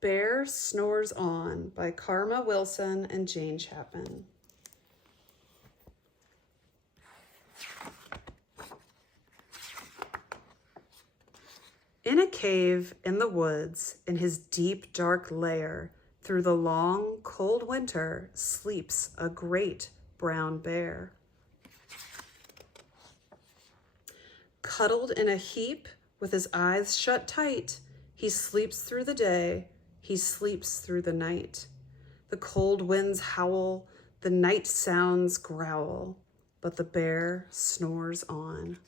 Bear Snores On by Karma Wilson and Jane Chapman. In a cave in the woods, in his deep, dark lair, through the long, cold winter, sleeps a great brown bear. Cuddled in a heap, with his eyes shut tight, he sleeps through the day, he sleeps through the night. The cold winds howl, the night sounds growl, but the bear snores on.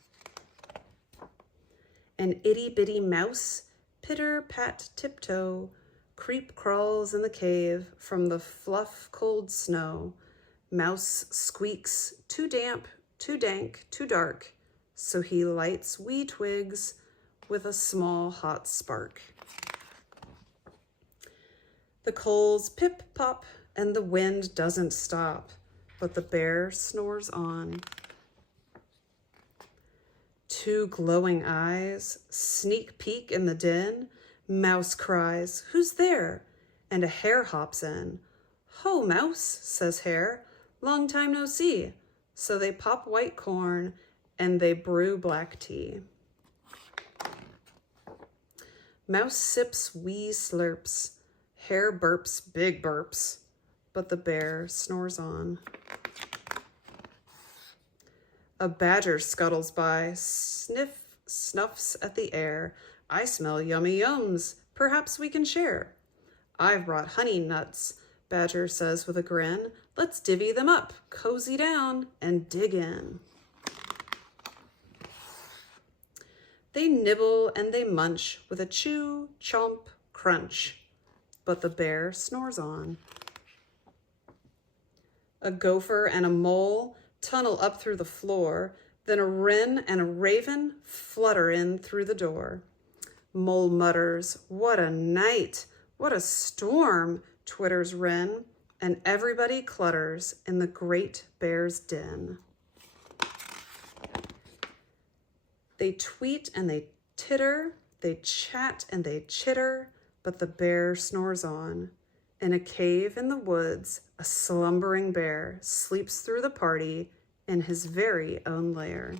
An itty-bitty mouse, pitter-pat tiptoe, creep crawls in the cave from the fluff cold snow. Mouse squeaks, too damp, too dank, too dark, so he lights wee twigs with a small hot spark. The coals pip-pop and the wind doesn't stop, but the bear snores on. Two glowing eyes, sneak peek in the den. Mouse cries, "Who's there?" And a hare hops in. "Ho, Mouse," says Hare, "long time no see." So they pop white corn and they brew black tea. Mouse sips wee slurps. Hare burps big burps, but the bear snores on. A badger scuttles by, snuffs at the air. "I smell yummy yums, perhaps we can share." "I've brought honey nuts," Badger says with a grin. "Let's divvy them up, cozy down, and dig in." They nibble and they munch with a chew, chomp, crunch, but the bear snores on. A gopher and a mole tunnel up through the floor, then a wren and a raven flutter in through the door. Mole mutters, "What a night, what a storm," twitters wren, and everybody clutters in the great bear's den. They tweet and they titter, they chat and they chitter, but the bear snores on. In a cave in the woods, a slumbering bear sleeps through the party in his very own lair.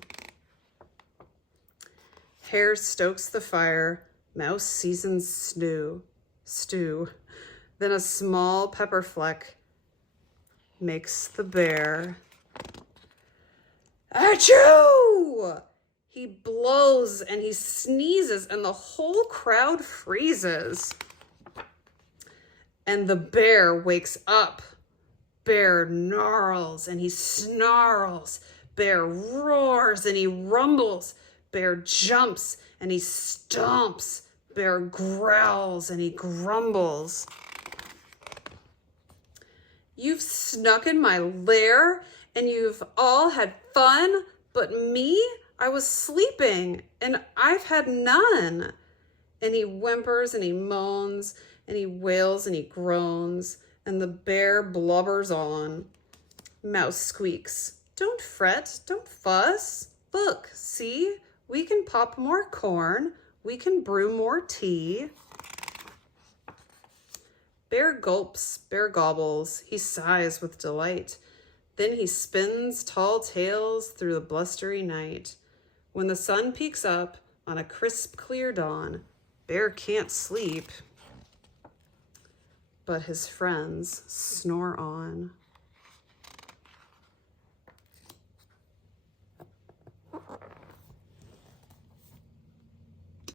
Hare stokes the fire, Mouse seasons stew. Then a small pepper fleck makes the bear achoo! He blows and he sneezes and the whole crowd freezes. And the bear wakes up. Bear gnarls and he snarls. Bear roars and he rumbles. Bear jumps and he stomps. Bear growls and he grumbles. "You've snuck in my lair and you've all had fun, but me, I was sleeping and I've had none." And he whimpers and he moans and he wails and he groans, and the bear blubbers on. Mouse squeaks, "Don't fret, don't fuss. Look, see, we can pop more corn, we can brew more tea." Bear gulps, bear gobbles, he sighs with delight. Then he spins tall tales through the blustery night. When the sun peeks up on a crisp, clear dawn, Bear can't sleep, but his friends snore on.